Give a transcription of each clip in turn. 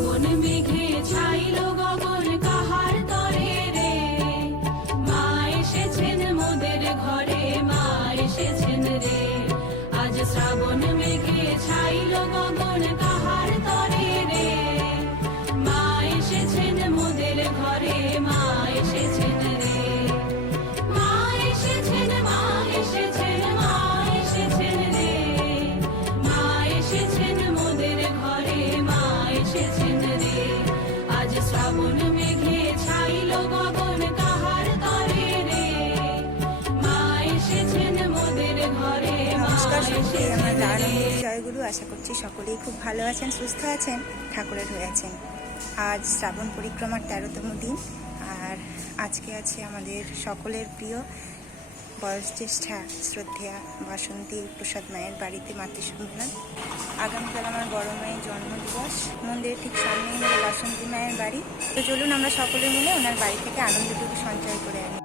শ্রাবণ মেঘে ছাইল গগন কাহার তরে রে, মা এসেছেন মোদের ঘরে, মা এসেছেন রে। আজ শ্রাবণ মেঘে ছাইল গগন কাহার তরে রে, মা এসেছেন মোদের ঘরে, মা এসেছেন রে। মা এসেছেন, মা এসেছেন, মা এসেছেন রে, মা এসেছেন মোদের ঘরে, মা এসেছেন রে। আজ শ্রাবণ মেঘে ছাইল গগন কাহার তরে রে, মা এসেছেন মোদের ঘরে, মা নমস্কার সকলকে, আমার এসেছেন রে। জয়গুরু। আশা করছি সকলেই খুব ভালো আছেন, সুস্থ আছেন, ঠাকুরের হয়ে আছেন। আজ শ্রাবণ পরিক্রমার 13তম দিন, আর আজকে আছে আমাদের সকলের প্রিয় বয়োজ্যেষ্ঠা শ্রদ্ধেয়া বাসন্তী প্রসাদ মায়ের বাড়িতে মাতৃসম্মেলন। আগামীকাল আমার বড় মায়ের জন্মদিবস। মন্দিরের ঠিক সামনেই হলো বাসন্তী মায়ের বাড়ি। তো চলুন আমরা সকলে মিলে ওনার বাড়ি থেকে আনন্দটুকু সঞ্চয় করে আনি।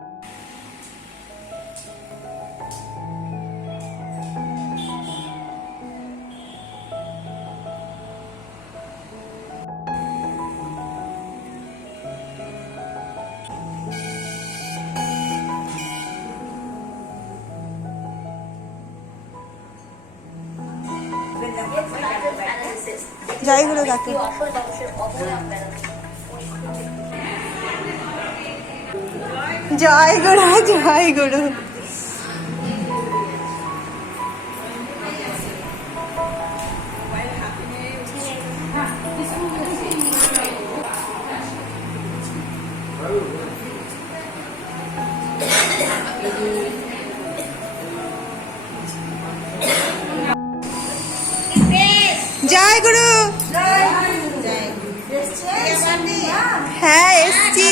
জয় গুরু কাকু। জয় গুরু, জয় গুরু। জয় গুরু। হ্যাঁ, এসছি।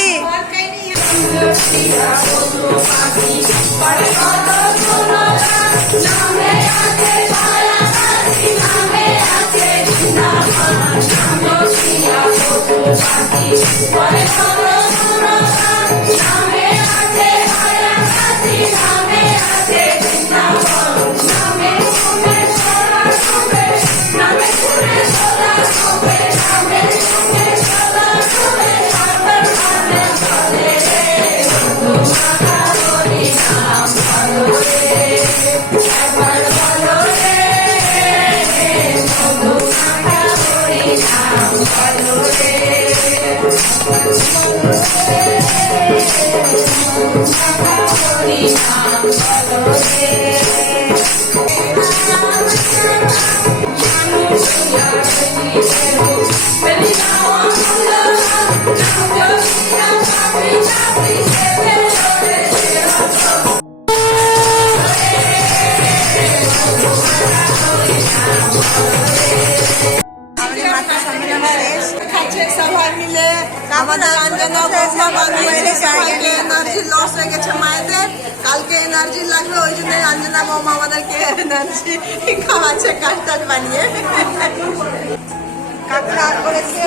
কালকে এনার্জি লাগবে, ওই জন্য অঞ্জনা বৌমা আমাদেরকে এনার্জি খাওয়াচ্ছে কাজ টাজ বানিয়ে। কাকু রাগ করেছে,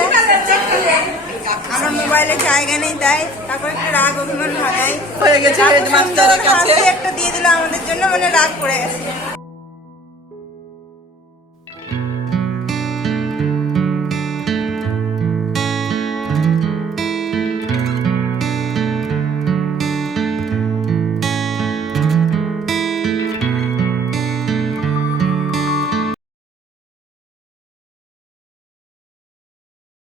আমার মোবাইলে জায়গা নেই, তাই তারপর একটু রাগ অভিমান ভাগাই হয়ে গেছে হেডমাস্টারের কাছে। একটা দিয়ে দিল আমাদের জন্য, মানে রাগ করে গেছে।